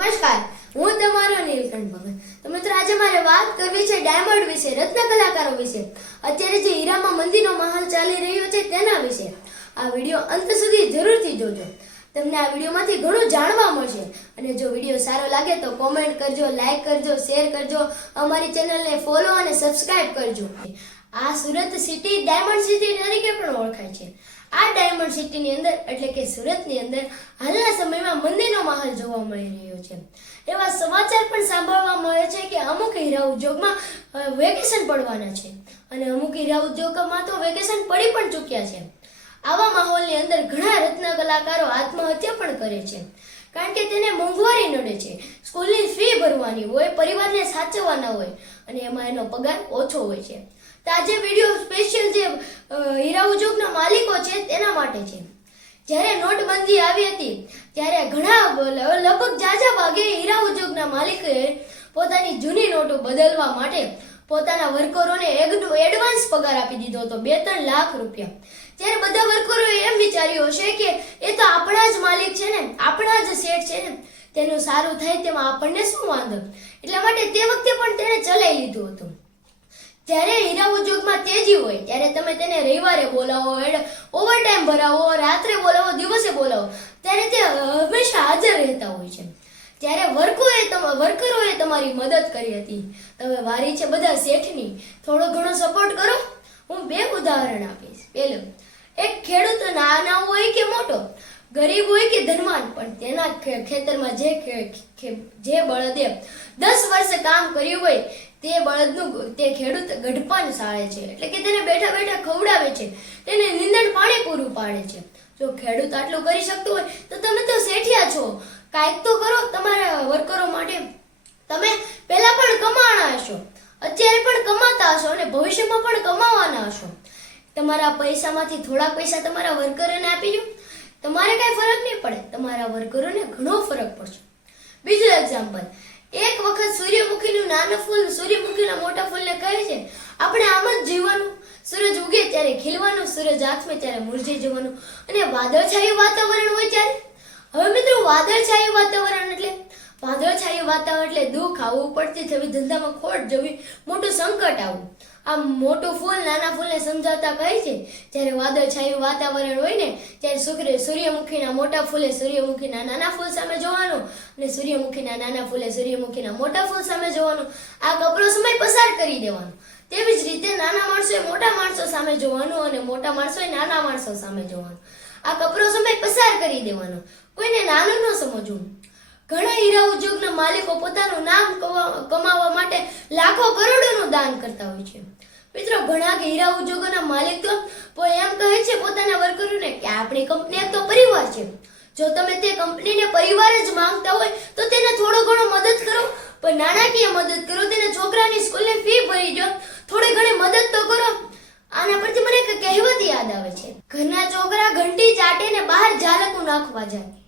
નમસ્કાર, હું તમારો નીલકંઠ ભગત તો મિત્રો, આજે મારે વાત કરવી છે ડાયમંડ વિશે રત્ન કલાકારો વિશે. અત્યારે જે હીરામાં મંદિરનો માહોલ ચાલી રહ્યો છે તેના વિશે. આ વીડિયો અંત સુધી જરૂરથી જોજો. તમને આ વિડીયોમાંથી ઘણું જાણવા મળશે. અને જો વીડિયો સારો લાગે તો કોમેન્ટ કરજો, લાઈક કરજો, શેર કરજો, અમારી ચેનલને ફોલો અને સબસ્ક્રાઇબ કરજો. આ સુરત સિટી, ડાયમંડ સિટી તરીકે પણ ઓળખાય છે. આ ડાયમંડ સિટીની અંદર, એટલે કે સુરતની અંદર, હાલના સમયમાં મંદીનો માહોલ જોવા મળી રહ્યો છે. એવા સમાચાર પણ સાંભળવા મળે છે કે અમુક હીરા ઉદ્યોગમાં વેકેશન પડવાના છે. અને અમુક હીરા ઉદ્યોગમાં તો વેકેશન પડી પણ ચૂક્યા છે. આવા માહોલની અંદર ઘણા રત્ન કલાકારો આત્મહત્યા પણ કરે છે. કારણ કે તેને મોંઘવારી નડે છે. સ્કૂલની ફી ભરવાની હોય, પરિવારને સાચવવાના હોય, અને એમાં એનો પગાર ઓછો હોય છે. તો આજે વીડિયો સ્પેશિયલ જે હીરા ઉદ્યોગના માલિકો છે તેના માટે છે. જ્યારે નોટબંધી આવી હતી, ત્યારે ઘણા લગભગ જાજા ભાગે હીરા ઉદ્યોગના માલિકે પોતાની જૂની નોટો બદલવા માટે પોતાના વર્કરોને એડવાન્સ પગાર આપી દીધો હતો બે ત્રણ લાખ રૂપિયા. ત્યારે બધા વર્કરોએ એમ વિચાર્યું હશે કે એ તો આપણા જ માલિક છે ને, આપણા જ શેઠ છે ને, તેનું સારું થાય તેમાં આપણને શું વાંધો? એટલા માટે તે વખતે પણ તેણે ચલાવી લીધું હતું. જ્યારે હીરા ઉદ્યોગમાં તેજી હોય, ત્યારે તમે તેને રવિવારે બોલાવો ઓવરટાઈમ ભરાવો, રાત્રે બોલાવો, દિવસે બોલાવો, ત્યારે તે હંમેશા હાજર રહેતા હોય છે. ત્યારે વર્કોએ વર્કરોએ તમારી મદદ કરી હતી. તમે વારી છે બધા શેઠની, થોડો ઘણો સપોર્ટ કરો. હું બે ઉદાહરણ આપીશ. પહેલું, એક ખેડૂત નાના હોય કે મોટો, ગરીબ હોય કે ધનવાન, પણ તેના ખેતરમાં જે જે બળદે દસ વર્ષ કામ કર્યું હોય તે બળદનું તે ખેડૂત ગઢપાન સાળે છે. એટલે કે તેને બેઠા બેઠા ખવડાવે છે. તેને નીંદણ પાણી પૂરું પાડે છે. જો ખેડૂત આટલું કરી શકતો હોય, તો તમે તો શેઠિયા છો. કાંઈક તો કરો, તમારા વર્કરો માટે તમે પહેલા પણ કમાણા હશો. અત્યારે પણ કમાતા હશો અને ભવિષ્યમાં પણ કમાવાના હશો. તમારા પૈસામાંથી થોડા પૈસા તમારા વર્કરોને આપી દો. તમારે કાંઈ ફરક નહીં પડે. તમારા વર્કરોને ઘણો ફરક પડશે. બીજું એક્ઝામ્પલ સૂર્યમુખીનું નાનું ફૂલ સૂર્યમુખીના મોટા ફૂલને કહે છે, આપણે આમ જ જીવવાનું. સૂરજ ઉગે ત્યારે ખીલવાનું, સૂરજ આથમે ત્યારે મુરજી જવાનું. અને વાદળછાયું વાતાવરણ હોય ત્યારે? હવે મિત્રો, વાદળછાયું વાતાવરણ એટલે? વાદળછાયું વાતાવરણ એટલે દુઃખ આવવું પડતી થવી ધંધામાં ખોટ જવી મોટું સંકટ આવવું. આમ મોટું ફૂલ, નાના ફૂલને સમજાવતા કહે છે, જ્યારે વાદળછાયું વાતાવરણ હોય ને, ત્યારે શુક્ર સૂર્યમુખીના મોટા ફૂલે સૂર્યમુખીના નાના ફૂલ સામે જોવાનું અને સૂર્યમુખીના નાના ફૂલે સૂર્યમુખીના મોટા ફૂલ સામે જોવાનું. આ કપરો સમય પસાર કરી દેવાનો. તેવી જ રીતે નાના માણસોએ મોટા માણસો સામે જોવાનું અને મોટા માણસોએ નાના માણસો સામે જોવાનું. આ કપરો સમય પસાર કરી દેવાનો. કોઈને નાનું ન સમજવું. ઘણા હીરા ઉદ્યોગના માલિકો પોતાનું નામ કમાવા માટે લાખો દાન કરતા હોય છે. મિત્રો, ઘણા હીરા ઉદ્યોગોના માલિક તો એમ કહે છે પોતાના વર્કરોને કે આપણી કંપની એક તો પરિવાર છે. જો તમે તે કંપનીને પરિવાર જ માંગતા હોય તો તેને થોડો ઘણો મદદ કરો. પણ નાણાકીય મદદ કરો. તેને છોકરાની સ્કૂલની ફી ભરી દો. થોડી ઘણી મદદ તો કરો. આના પરથી મને એક કહેવત યાદ આવે છે. ઘરના છોકરા ઘંટી ચાટે ને બહાર ઝાલકું નાખવા જાય.